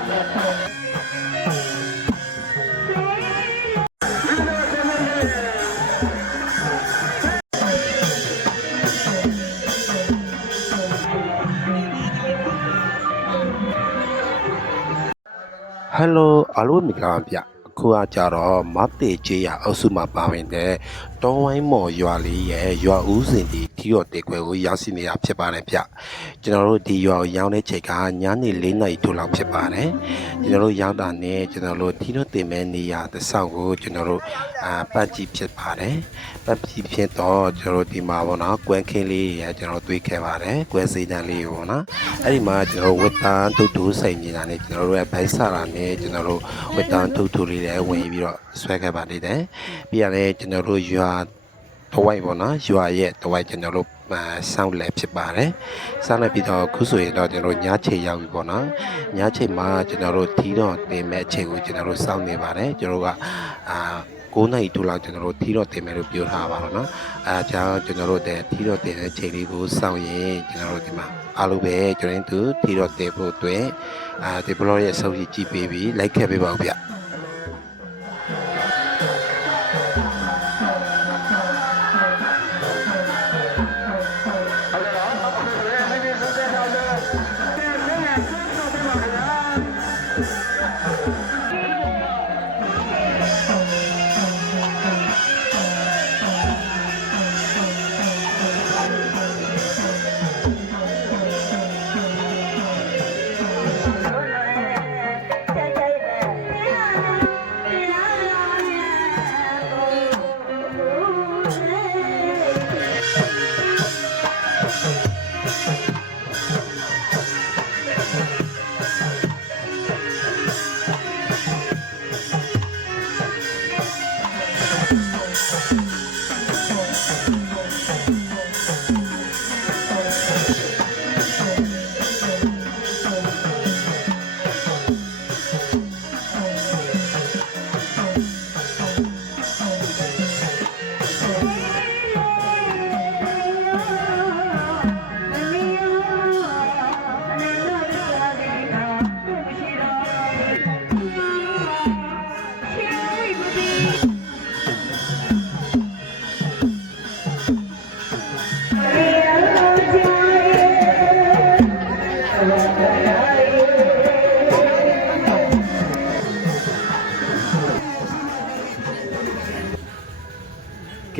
Hello အားလုံးမင်္ဂလာပါဗျအခုကကြတော့မတေကျေးရအုပ်စုမှာပါဝင်တဲ့တောဝိုင်းမော်ရွာလေးရဲ့ရွာဦးစင်ဒီထီတော်တေခွဲကိုရောက်ရှိနေတာဖြစ်ပါတယ်ဗျကျွန်တော်တို့ဒီရွာကိုရောက်တဲ့ချိန်ကညနေ4 နာရီထိုးလောက်ဖြစ်ပါတယ်ကျွန်တော်တို့ရောက်တာနဲ့ကျွန်တော်တို့ထီတော်တေမဲနေရာတစ်ဆောက်ကိုကျွန်တော်တို့ပတ်ကြည့်ဖြစ်ပါတယ်ပတ်ကြည့်ဖြစ်တော့ကျွန်တော်တို့ဒီမှာပေါ့နော်ကွမ်းခင်းလေးရကျွန်တော်တွေ့ခဲ့ပါတယ်ကွဲစိတန်းလေးပေါ့နော်အဲ့ဒီမှာကျွန်တော်ဝတ်တန်းတူတူဆိုင်နေတာနဲ့ကျွန်တော်တို့ရဲ့ဘိုက်ဆာနဲ့ကျွန်တော်တို့ဝတ်တန်းတူတူလေးလည်းဝင်ပြီးတော့ဆွဲခဲ့ပါသေးတယ်ပြီးရတယ်ကျွန်တော်တို့ရွာတဝိုက်ပေါ့နော်ရွာရဲ့တဝိုက်ကျွန်တော်တို့ဆောင်းလည်းဖြစ်ပါတယ်ဆောင်းလည်းပြီးတော့ခုဆိုရင်တော့ကျွန်တော်တို့ညချိန်ရောက်ပြီပေါ့နော်ညချိန်မှာကျွန်တော်တို့ထီတော်တင်မဲ့အချိန်ကိုကျွန်တော်တို့စောင့်နေပါတယ်ကျွန်တော်တို့က9 နာရီထိုးလောက်ကျွန်တော်တို့ထီတော်တင်မယ်လို့ပြောထားပါတော့နော်အဲဒါကြောင့်ကျွန်တော်တို့ထီတော်တင်တဲ့ချိန်လေးကိုစောင့်ရင်ကျွန်တော်တို့ဒီမှာအားလုံးပဲကျွန်တော်တို့ထီတော်တင်ဖို့အတွက်ဒီဘလော့ရဲ့စုပ်ကြီးကြည့်ပေးပြီးလိုက်ခဲ့ပေးပါဦးဗျ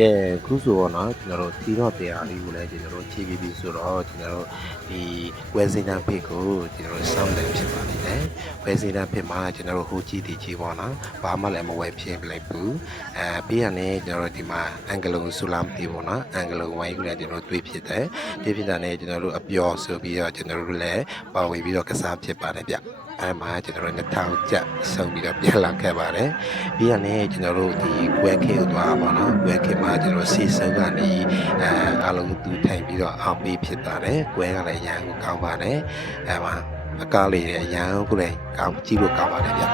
ကဲခုဆိုတော့နော်ကျွန်တော်တို့ထီတော်တရားလေးကိုလည်းကျွန်တော်တို့ခြေပြီးပြီဆိုတော့ကျွန်တော်တို့ဒီကွဲစိတန်းဖိတ်ကိုကျွန်တော်တို့စောင့်နေဖြစ်ပါလိမ့်မယ်ကွဲစိတန်းဖိတ်မှာကျွန်တော်တို့ဟိုကြည့်တည်ကြည့်ပေါ့နော်ဘာမှလည်းမဝယ်ဖြစ်ပလိုက်ဘူးပြီးရနဲ့ကျွန်တော်တို့ဒီမှာအင်္ဂလုံဆူလာမတီးပေါ့နော်အင်္ဂလုံဝိုင်းကိုလည်းကျွန်တော်တို့တွေ့ဖြစ်တယ်တွေ့ဖြစ်တာနဲ့ကျွန်တော်တို့အပျော်ဆိုပြီးတော့ကျွန်တော်တို့လည်းပါဝင်ပြီးတော့ကစားဖြစ်ပါတယ်ဗျအဲ့မှာကျွန်တော်တို့2000ကျပ်စုံပြီးတော့ပြန်လာခဲ့ပါတယ်ပြီးရနဲ့ကျွန်တော်တို့ဒီကွဲခေကိုသွားပါတော့ကွဲခေမှာကျွန်တော်စီစုံကနေအားလုံးသူထိုင်ပြီးတော့အောင်ပေးဖြစ်ပါတယ်ကွဲကလည်းရန်ကိုကောင်းပါတယ်အဲ့မှာအကားလေးရရန်ကိုလည်းကောင်းကြည့်လို့ကောင်းပါတယ်ဗျ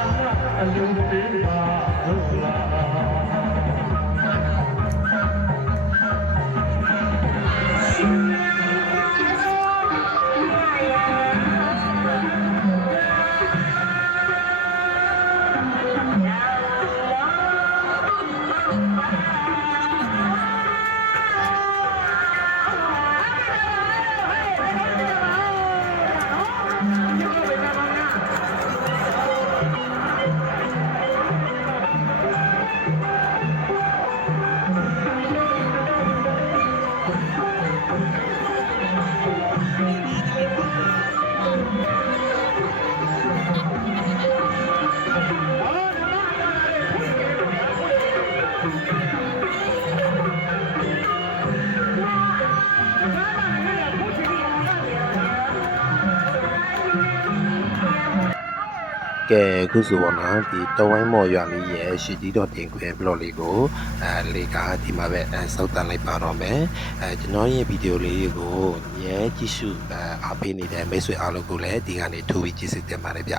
ကဲခုဆိုပေါ့နော်ဒီတဝိုင်းမော်ရွာလေးရဲ့ရှီတီတော်တင်ခွဲဘလော့လေးကိုလေကဒီမှာပဲစောက်တန်လိုက်ပါတော့မယ်ကျွန်တော်ရဲ့ဗီဒီယိုလေးကိုရဲကြည့်ရှုအားပေးနေတဲ့မိတ်ဆွေအားလုံးကိုလည်းဒီကနေထိုးပြီးကြည့်စစ်တင်ပါတယ်ဗျ